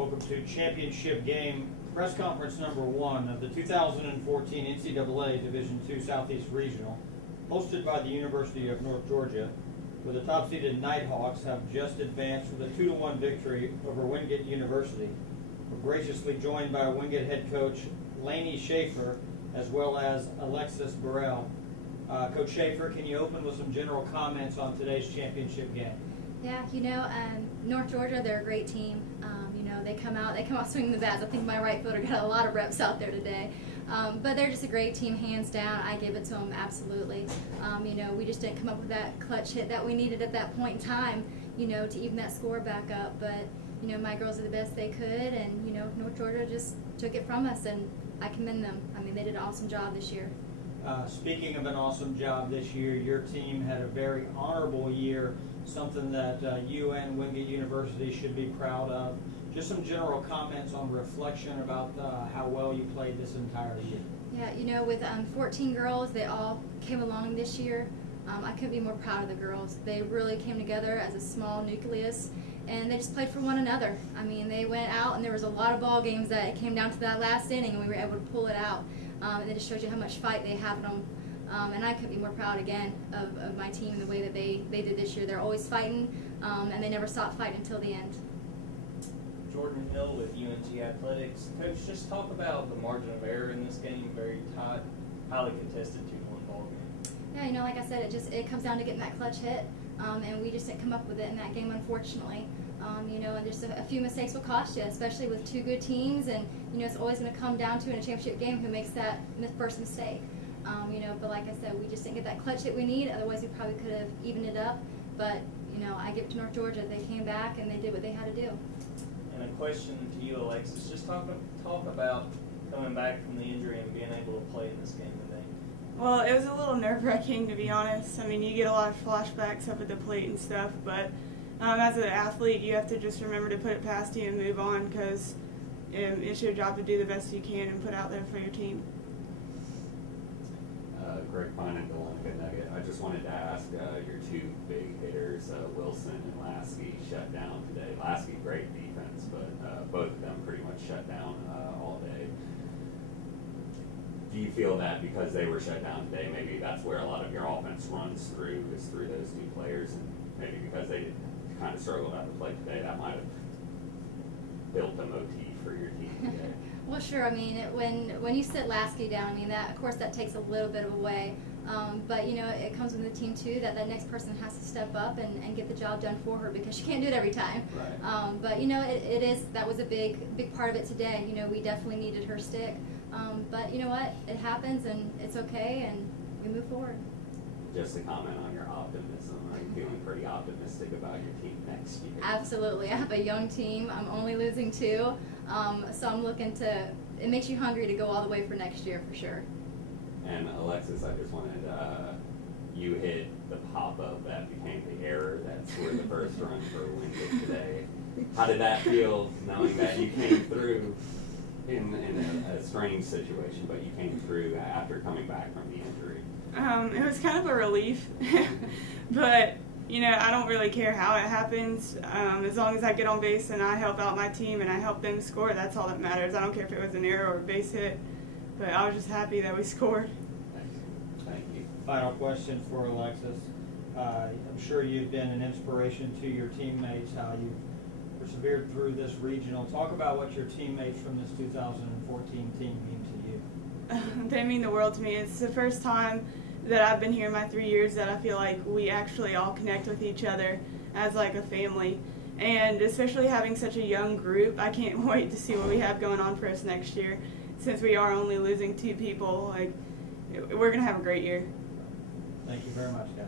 Welcome to championship game, press conference number 1 of the 2014 NCAA Division II Southeast Regional, hosted by the University of North Georgia, where the top-seeded Nighthawks have just advanced with a 2-1 victory over Wingate University. We're graciously joined by Wingate head coach Lainey Schaefer, as well as Alexis Burrell. Coach Schaefer, can you open with some general comments on today's championship game? Yeah, North Georgia, they're a great team. They come out swinging the bats. I think my right fielder got a lot of reps out there today. But they're just a great team, hands down. I give it to them absolutely. We just didn't come up with that clutch hit that we needed at that point in time, to even that score back up. But, my girls did the best they could, and, North Georgia just took it from us, and I commend them. They did an awesome job this year. Speaking of an awesome job this year, your team had a very honorable year, something that you and Wingate University should be proud of. Just some general comments on reflection about how well you played this entire year. Yeah, with 14 girls, they all came along this year. I couldn't be more proud of the girls. They really came together as a small nucleus, and they just played for one another. They went out, and there was a lot of ball games that it came down to that last inning, and we were able to pull it out. And it just shows you how much fight they have in them. And I couldn't be more proud, again, of my team and the way that they did this year. They're always fighting, and they never stopped fighting until the end. Jordan Hill with UNG Athletics. Coach, just talk about the margin of error in this game, very tight, highly contested 2-1 ball game. Yeah, like I said, it comes down to getting that clutch hit, and we just didn't come up with it in that game, unfortunately. And just a few mistakes will cost you, especially with two good teams, and it's always going to come down to in a championship game who makes that first mistake. But like I said, we just didn't get that clutch hit we need. Otherwise, we probably could have evened it up. But I give it to North Georgia. They came back and they did what they had to do. And a question to you, Alexis. Just talk about coming back from the injury and being able to play in this game today. Well, it was a little nerve-wracking, to be honest. You get a lot of flashbacks up at the plate and stuff, but as an athlete, you have to just remember to put it past you and move on, because it's your job to do the best you can and put out there for your team. Greg Pine and Delonica Nugget. I just wanted to ask your two big hitters, Wilson and Lasky, shut down today. Lasky, great defense, but both of them pretty much shut down all day. Do you feel that because they were shut down today, maybe that's where a lot of your offense runs through, is through those two players, and maybe because they kind of struggled at the plate today, that might have built a motif for your team today? Well, sure. When you sit Lasky down, that, of course, that takes a little bit away. But it comes with the team too that next person has to step up and get the job done for her, because she can't do it every time. Right. But that was a big part of it today. We definitely needed her stick. But you know what? It happens, and it's okay, and we move forward. Just to comment on your optimism, are you feeling pretty optimistic about your team next year? Absolutely. I have a young team. I'm only losing 2. So I'm looking to, it makes you hungry to go all the way for next year for sure. And Alexis, I just wanted, you hit the pop-up that became the error that scored the first run for Wingate today. How did that feel, knowing that you came through in a strange situation, but you came through after coming back from the injury? It was kind of a relief, but I don't really care how it happens. As long as I get on base and I help out my team and I help them score, that's all that matters. I don't care if it was an error or a base hit, but I was just happy that we scored. Thank you. Final question for Alexis. I'm sure you've been an inspiration to your teammates, how you persevered through this regional. Talk about what your teammates from this 2014 team mean to you. They mean the world to me. It's the first time that I've been here in my 3 years that I feel like we actually all connect with each other as like a family. And especially having such a young group, I can't wait to see what we have going on for us next year. Since we are only losing 2 people, we're going to have a great year. Thank you very much, guys.